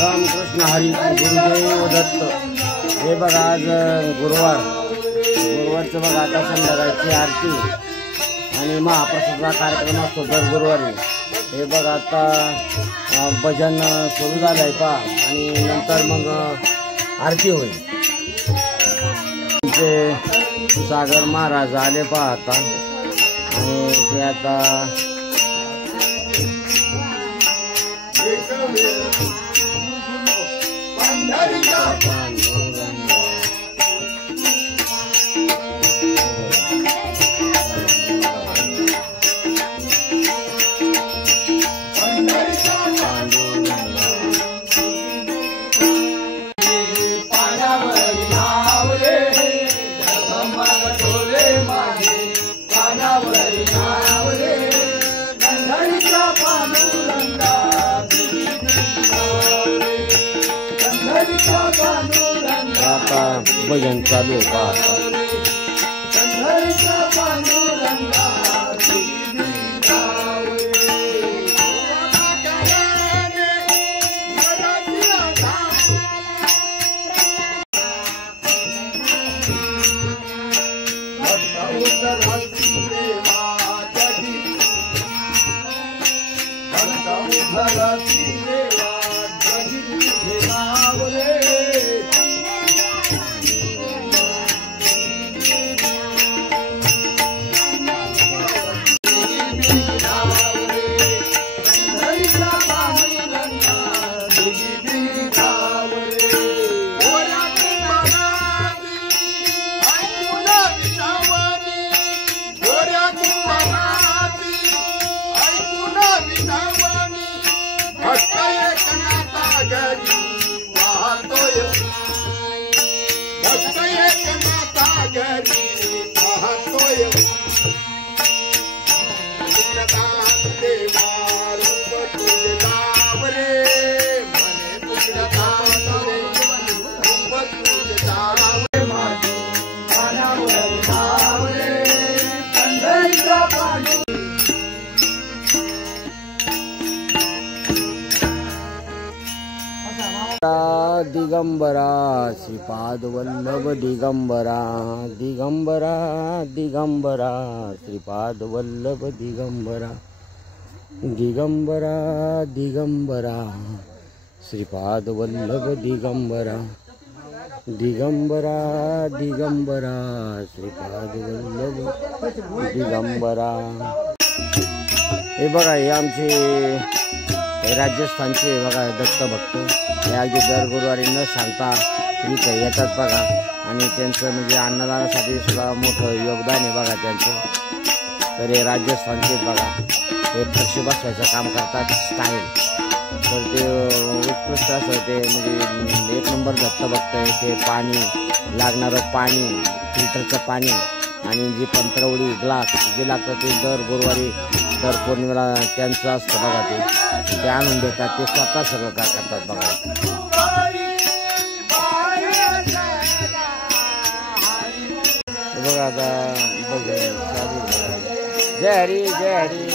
रामकृष्ण हरी गुरुदेव दत्त। हे बघा आज गुरुवारचं बघा आता संध्याकाळची आरती आणि महाप्रसादाचा कार्यक्रम असतो दर गुरुवारी। हे बघा आता भजन सुरू झालं आहे पहा आणि नंतर मग आरती होईल। ते सागर महाराज आले पहा आता आणि ते आता आता भजन चालू आहे पहा। दिगंबरा श्रीपाद वल्लभ दिगंबरा दिगंबरा दिगंबरा श्रीपाद वल्लभ दिगंबरा दिगंबरा दिगंबरा श्रीपाद वल्लभ दिगंबरा दिगंबरा दिगंबरा श्रीपाद वल्लभ दिगंबरा। हे बघा हे आमचे राजस्थानचे बघा दत्त भक्त हे अगदी दर गुरुवारी न सांगता इथे येतात बघा आणि त्यांचं म्हणजे अन्नदानासाठी सुद्धा मोठं योगदान आहे बघा त्यांचं। तर हे राजस्थानचे बघा हे फरशी बसवायचं काम करतात स्टाईल, तर ते उत्कृष्ट असं ते म्हणजे एक नंबर दत्त भक्त आहे। ते पाणी लागणारं पाणी फिल्टरचं पाणी आणि जी पंत्रवडी ग्लास जे लागतं ते दर गुरुवारी दर पौर्णिमेला त्यांचं असतं बघा ते आणून देतात, ते स्वतः सगळं काय करतात बघा। बघा आता जय हरी जय हरी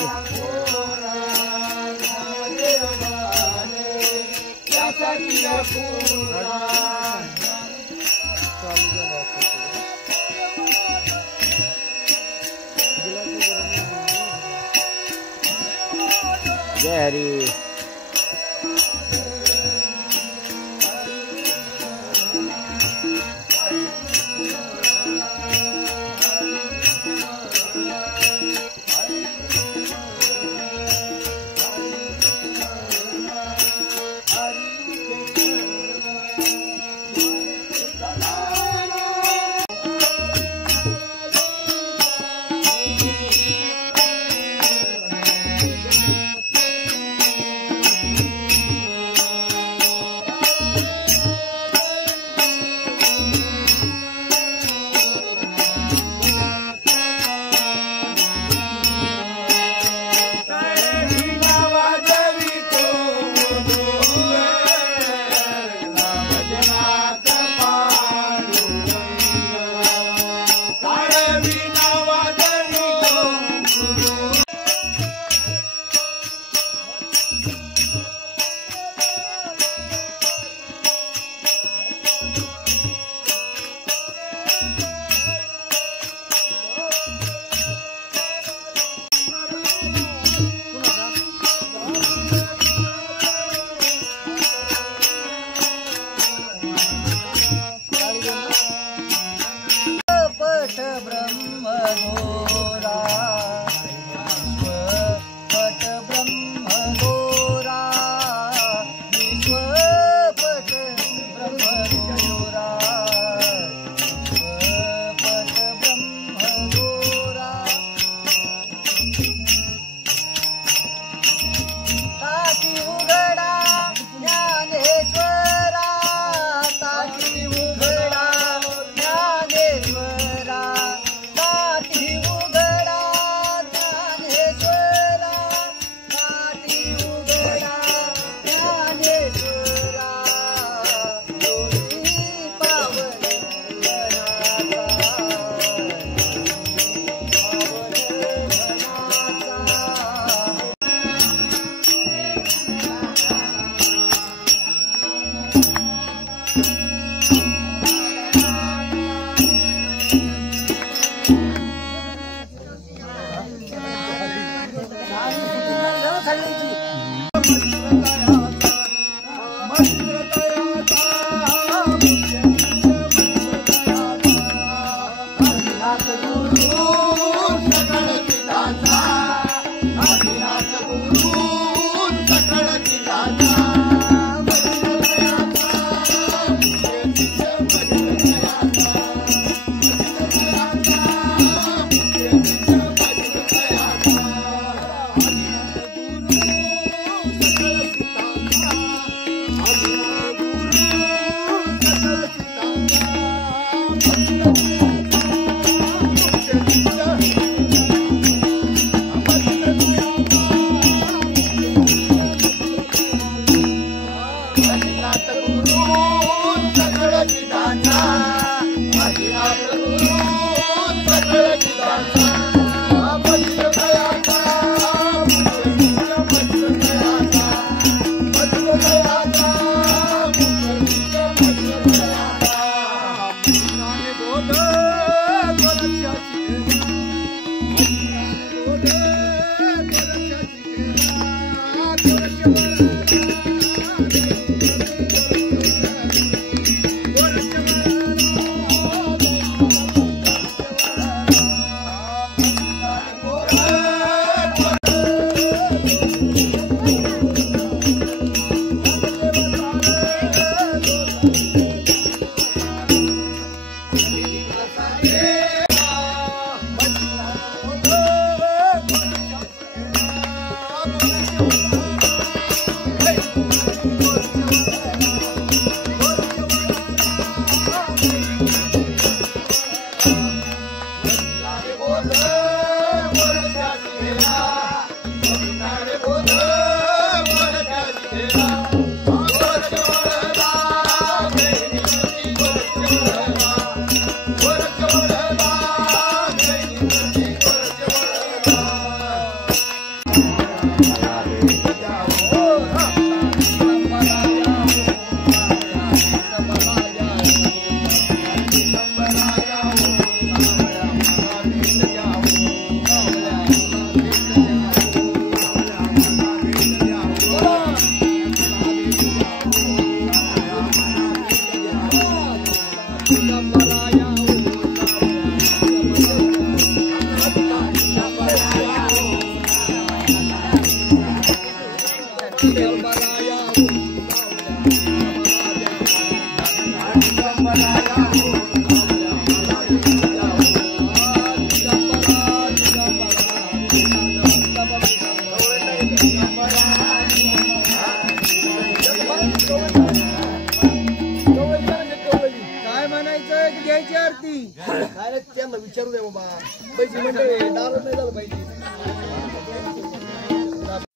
जय हरी।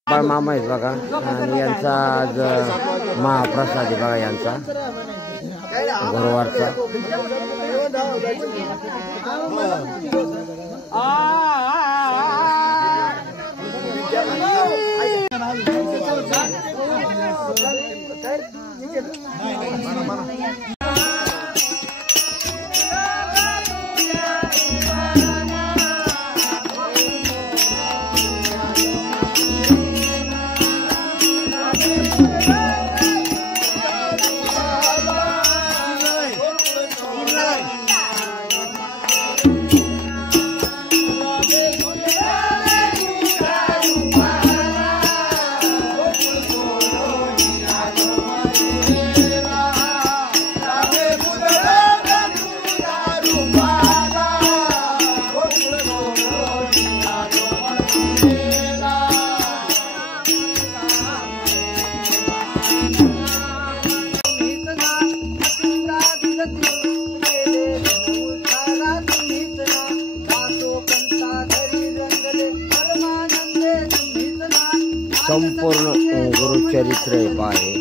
मामा आहेत बघा आणि यांचा आज महाप्रसाद आहे बघा यांचा गुरुवारचा. संपूर्ण गुरुचरित्र आहे.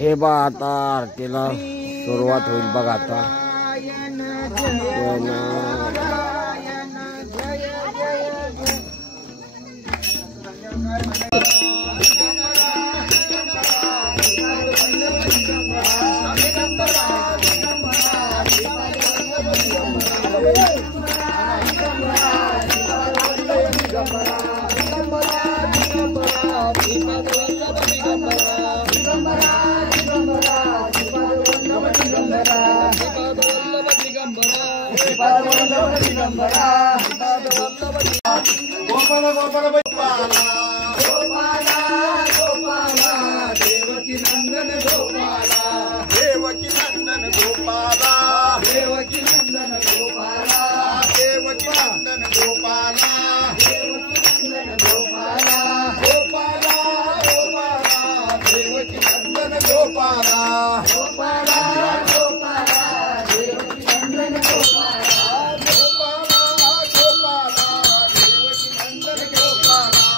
हे बा आता आरतीला सुरुवात होईल बघा आता. गोपाला गोपाला गोपाला गोपाला देवकी नंदन गोपाला देवकी नंदन गोपाला देवकी नंदन गोपाला देवकी नंदन गोपाला देवकी नंदन गोपाला गोपाला गोपाला देवकी नंदन गोपाला गोपाला गोपाला देवकी नंदन गोपाला देवकी नंदन गोपाला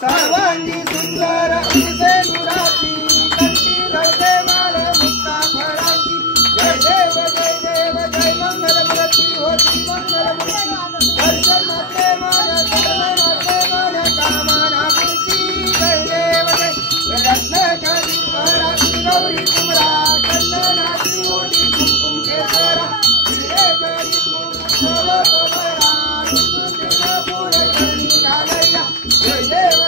सर्वांगी सुंदर अतिशय नुराची कंठी धरते माळ मुक्ता फळांची जय देव जय मंगल मूर्ती होती मंगल मूर्ती दर्शन माते मन धर्म माते मन कामना पूर्ती जय देव जय रत्न करी पराती गौरी कुमरा कंदनाची ओटी कुंकुम केसरा हिरे जरी मुकुट कमळा पूर करणी घालया जय देव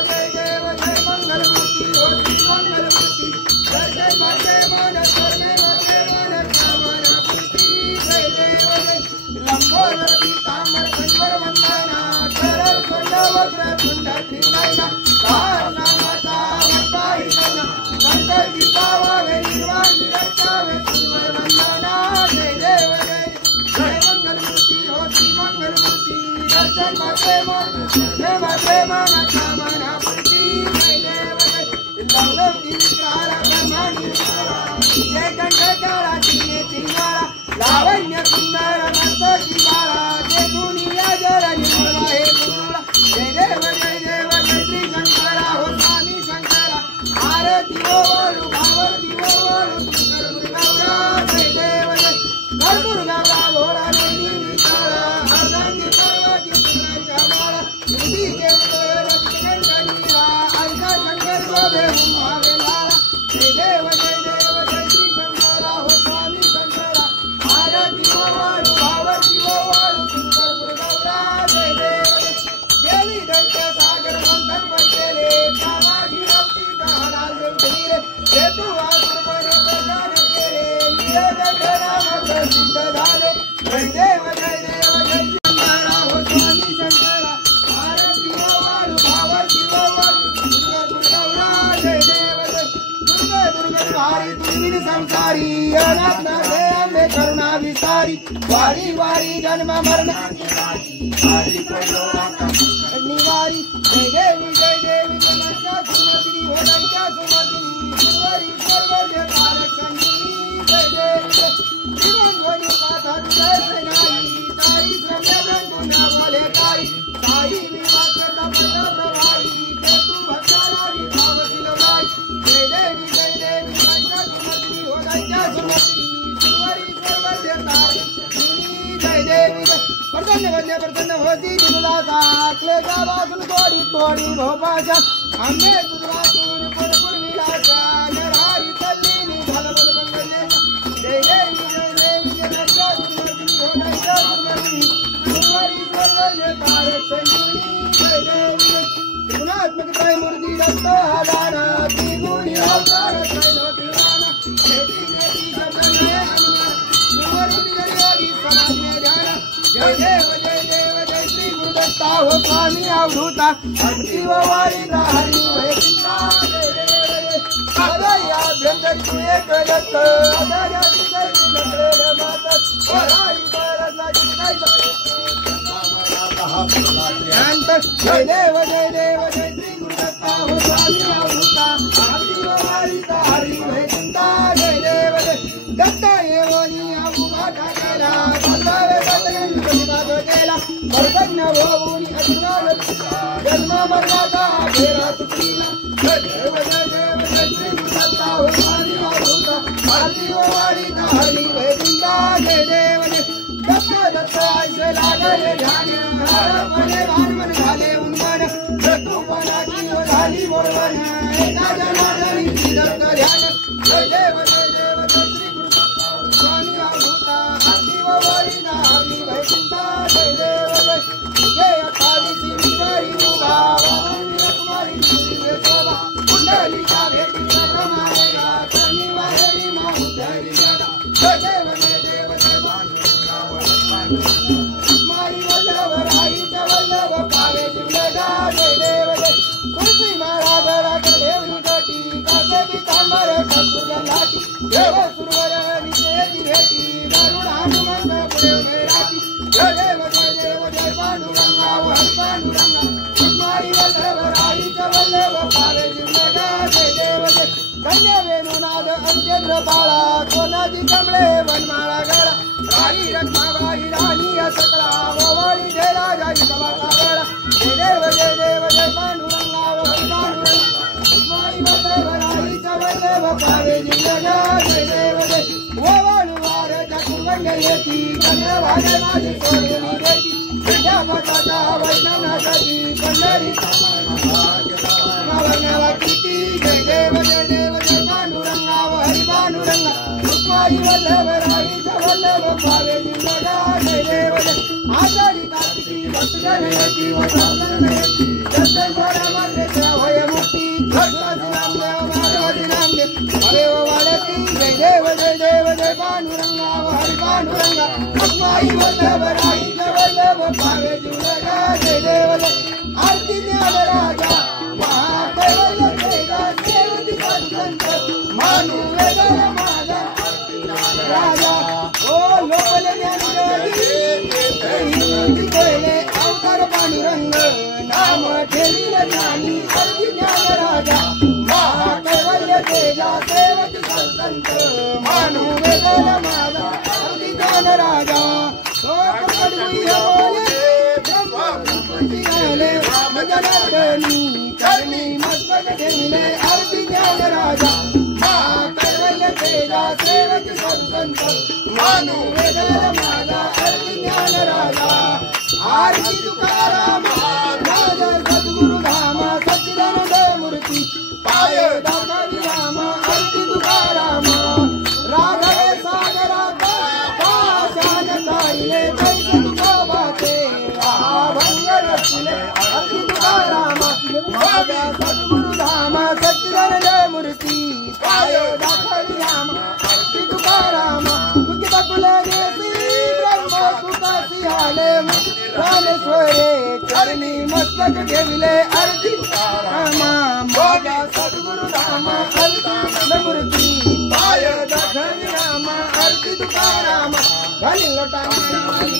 लावण्य सुंदर नर्तकी बाळा ते दुनिया जरा निर्मला हे गुरुला जय देव जय श्री शंकरा हो स्वामी शंकरा आरती ओवाळू भावती ओवाळू शंकर दुर्गावरा जय देव जय दुर्गावरा भोळा देवी विशाळा अर्धांगी पर्वती सुंदरांच्या माळा रुबी केवळ रत्नगंगनीरा आयसा शंकर गोबे उमावे लाला जय देव जय श्री शंकरा हो स्वामी शंकरा आरती ओवाळू भावती ओवाळू शंकर दुर्गावरा जय देव गेली दैत्य सागर मंथन बसले कामाची रवती दहला जंजीरे हेतू आसुरपणे प्रदान केले निरगट नाम प्रसिद्ध झाले जय देव जय शंकरा हो स्वामी शंकरा आरती ओवाळू भावती ओवाळू शंकर दुर्गावरा जय देव दुर्गा भारी दुर्मिन संसारी अनाथ नाथे अंबे करुणा विसारी वारी वारी जन्म मरण निवारी जय देवी जनच्या सुमती होण्याच्या सुमती सुरवरी सर्वज्ञ तारक संजीवनी जय देवी जीवन ध्वनी पाथा जय नाही ताई श्रम्य ब्रह्मण्या बोले ताई ताई विवाचर पद प्रभाई ते तू भक्तालारी भावशील बाई जय देवी जनच्या सुमती होण्याच्या सुमती सुरवरी सर्वज्ञ तारक संजीवनी जय देवी प्रसन्न होती तुला क्लेशा वाचून तोडी भोपाशा आंबे तुझवाचून पुरपुर विलासा नरहारी तल्लीनी झालं बलबंगले जय देवी जय दत्त हजारा त्रिगुणी अवतार त्रैलोकी राणा शेती शेती शब्द नये अनुमान सुमरुती जयोगी समाधि ध्यान जय देव जय श्री गुरुदत्ता हो स्वामी अवधूता अंती व वारिदा हरी वैकुंठा जय देव या भ्रंदर तू एक दत्त अदाया जय नकरेर मात वराई भारतला जिंकाय जय देव जय श्री गुरुदत्ता हो स्वामी अवधूता अंती व वारिदा हरी वैकुंठा जय देव दत्ता येवनी अमुगाठा केला भगवे दत्तयंत विभाग केला परतज्ञ भोगुनी अज्ञान जन्म मर्यादा फेरा तुटलीला जय देव श्री गुरुदत्ता हो स्वामी अवधूता आरती व वारिदा हरी वैकुंठा जय देव दत्त ऐसे लागले ध्यान पणे भानमन झाले उन्मान दत्तूपणाची झाली मोडवण एका जनार्दनी दत्त ध्यान जय देव श्री गुरुदत्ता हो स्वामी अवधूता आरती व वारिदा हरी वैकुंठा जय देव जय 28 विवारी उभा कुमारी शोभा कुंडलिका भेटी प्रमाणेगा करणी वाहेरी माहुधरी दादा जय देव मारी वल्लभ राईच्या वल्लभ पावे जिवलगा जय देव तुळशी माळा गळा देवनी गटी कासे पितांबर कस्तुर लाटी देव सुरवर विषयी भेटी गरुड हनुमंत पुढे उभे राहती जय देव जय पांडुरंगा हरी पांडुरंगा मारी वल्लभ राईच्या वल्लभ पावे जिवलगा जय देव कन्या वेणुनाद अंजेंद्र बाळा कोणाची कमळे वनमाळा गळा राणी रत्नाबाई राणी सकला ववाळी जय राजाई सभा कावळा जय देव जय पांडुरंगा हरी पांडुरंगा माई वल्लभ राईच्या वल्लभ पावे जिवलगा जय देव ववाळू वार चतुर्गंड येती कन्या भागे माझी सोडून देती विद्या पटाचा वैष्णवनासाठी पंढरी किती जय देव पांडुरंगा हरी पांडुरंगा रुक्माई वल्लभ राईच्या वल्लभ पावे जिवलगा जय देव आषाढी कार्तिकी भक्तजन येती व संतन येती दर्शन परामात्रेच्या भय मुक्ती भगवान नामदेव माधवाची नामदेव हरे व वाढती जय देव पांडुरंगा हरी पांडुरंगा रुक्माई वल्लभ राईच्या वल्लभ पावे जिवलगा जय देव आरती ज्ञान राजा महादेवल तेजा देवती संत मानू वेदन माझा राजा ओ लोकल ज्ञानी कोयले अवतार पांडुरंग नाम ठेवील ज्ञानी आरती ज्ञान राजा महादेवल तेजा देवती संत मानू वेदन माझा आरती ज्ञान राजा राम जनार्दनी करणी मस्तक ठेविले आरती ज्ञान राजा कैवल्य तेजा सेवक संत मानू वेदन माझा आरती ज्ञान राजा आरती तुकाराम राजा सद्गुरु धाम सच्चिदानंद मूर्ती पाय दाखवी राम आरती तुकाराम राघवे सागराता पाशान ताईले कैसे तुकोबाचे भंग रचले आरती तुकाराम राजा सद्गुरु धाम सच्चिदानंद मूर्ती पाय दाखवी राम आरती तुकाराम तुकी बकुले देसी ब्रह्म सुखासी आले रामेश्वरे करणी मस्तक ठेविले आरती तुकाराम राजा सद्गुरु धाम सच्चिदानंद मूर्ती पाय दाखवी राम आरती तुकाराम घाली लोटांगण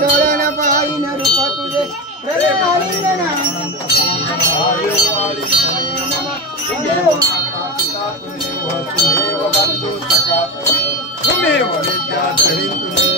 डोळ्याला पाहिन रूप तुझे तुम्हें विद्या तुम्हें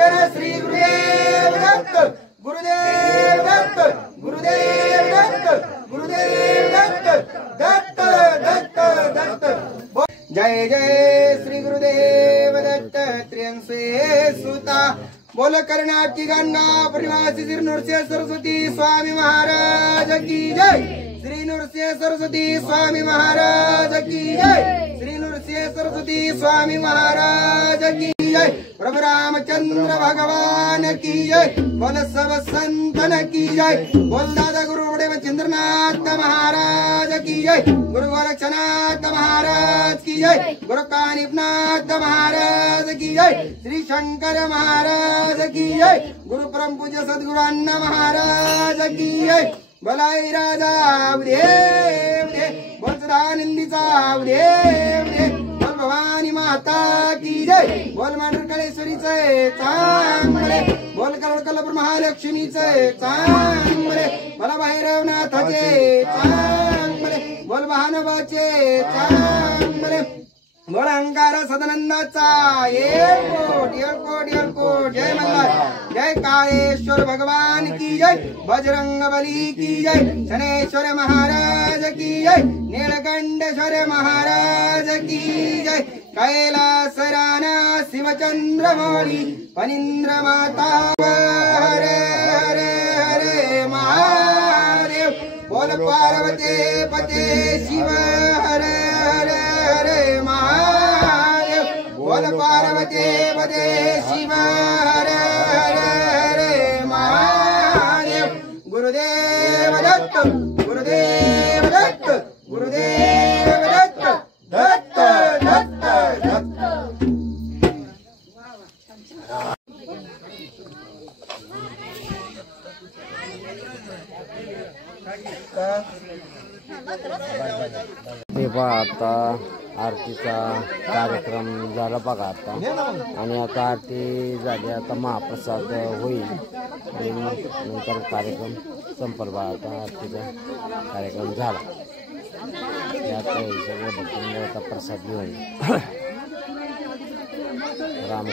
कीर्तन श्री गुरुदेव दत्त गुरुदेव दत्त गुरुदेव दत्त गुरुदेव दत्त दत्त दत्त दत्त जय जय श्री गुरुदेव दत्त त्र्यंसे सुता बोल कर्नाटक की गंगा परिवासी श्री नृसिंह सरस्वती स्वामी महाराज की जय श्री नृसिंह सरस्वती स्वामी महाराज की जय श्री नृसिंह सरस्वती स्वामी महाराज की जय प्रभु रामचंद्र भगवान की जय बोल सब संतन की जय बोल दादा गुरु चंद्रनाथ महाराज की जय गुरु गोरक्षनाथ महाराज की जय गुरु कानिपनाथ महाराज की जय श्री शंकर महाराज की जय गुरु परम पूज्य सद्गुरु अण्णा महाराज की जय भलाई राजा देव बोल सदानंदीचा देव बोल भवानी माता की जय बोल मांडरकळेश्वरीचे चांगले बोल करोडकल्लापूर महालक्ष्मीचे चांगले बोल भैरवनाथाचे चांगले बोल महानवाचे चांगले बोल अंगार सदानंदाचा एकोट एकोट एकोट जय मल्हार जय काळेश्वर भगवान की जय बजरंग बली की जय शनेश्वर महाराज की जय नीलकंठेश्वर महाराज की जय कैलास राणा शिवचंद्र मौली फणींद्र माता हरे हरे हरे महादेव बोल पार्वती पते शिव हरे हरे हरे महादेव बोल पार्वती पते शिव हरे हरे हरे महादेव गुरुदेव दत्त गुरुदेव दत्त गुरुदेव दत्त दत्त दत्त दत्त ते पहा आता आरतीचा कार्यक्रम झाला बघा आता आणि आता आरती झाली आता महाप्रसाद होईल आणि नंतर कार्यक्रम संपल बघा आता आरतीचा कार्यक्रम झाला त्यात सगळं भक्तांना आता प्रसाद घेऊन राम